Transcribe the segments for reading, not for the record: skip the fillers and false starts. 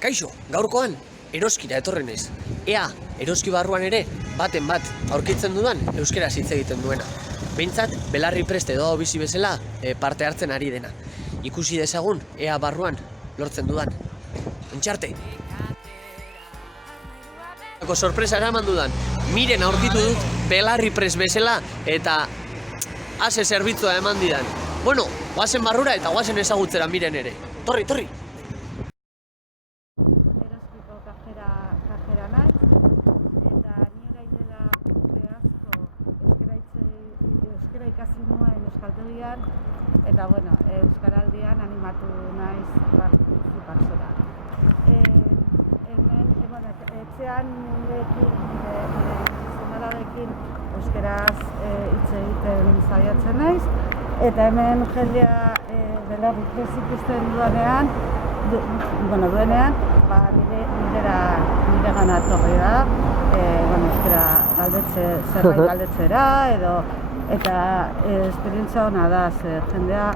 Kaixo, gaurkoan eroskira etorren ez. Ea, eroski barruan ere, baten bat aurkitzen dudan euskeraz hitz egiten duena. Behintzat, belarri preste edo bizi bezala parte hartzen ari dena. Ikusi dezagun, ea barruan lortzen dudan. Entxarte! Sorpresa eraman dudan, miren aurkitu dut belarri prest bezala eta ase zerbitzua eman didan. Bueno, guazen barrura eta guazen ezagutzera miren ere. Torri, torri! Eroskiko kajera naiz, eta ni orain dela urte asko euskara ikasi nuen euskaltegian, eta bueno, euskaraldian animatu naiz participatzera. Etxean nire euskaraz hitz egiten saiatzen naiz, eta hemen jendea belarri prest ikusten duenean, nire gana etorri da, euskara zerbait galdetzera, eta esperientzia ona da, jendea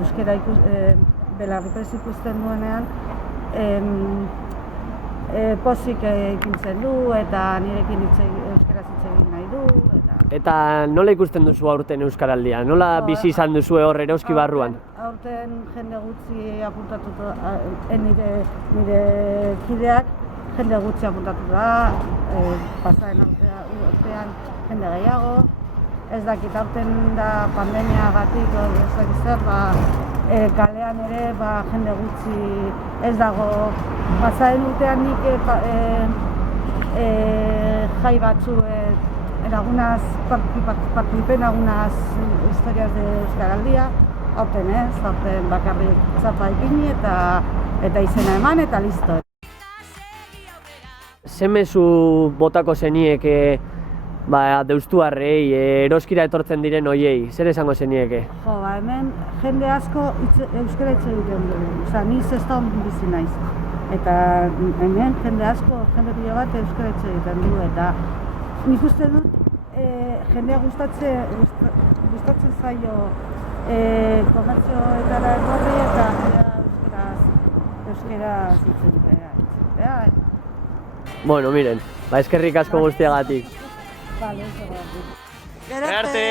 euskara belarri prest ikusten duenean, pozik ikintzen du, eta nirekin euskaraz hitz egin nahi du. Eta nola ikusten duzu aurten euskaraldia? Nola bizi izan duzu hor eroski barruan? Aurten jende gutxi apuntatuta, nire kideak jende gutxi apuntatuta da, pasaren urtean jende gehiago. Ez dakit, aurten da pandemiagatik, ez dakit zer, kalean ere jende gutxi ez dago. Pasaren urtean nik jai batzu, en algunas participé en algunas historias de euskaraldia, aurten bakarrik txapa ipini eta izena eman eta listo. Ze mezu botako zenieke deustuarrei, eroskira etortzen diren hoiei, zer esango zenieke? Jo, hemen jende asko euskara hitz egiten du, ni Sestaon bizi naiz. Eta hemen jende asko, jende pila bat euskara hitz egiten du, eta nik uste dut jendea gustatzen zaio komertzioetara etorri eta euskaraz hitz egitea. Bueno, miren, eskerrik asko guztiagatik. Vale, eso. Arte!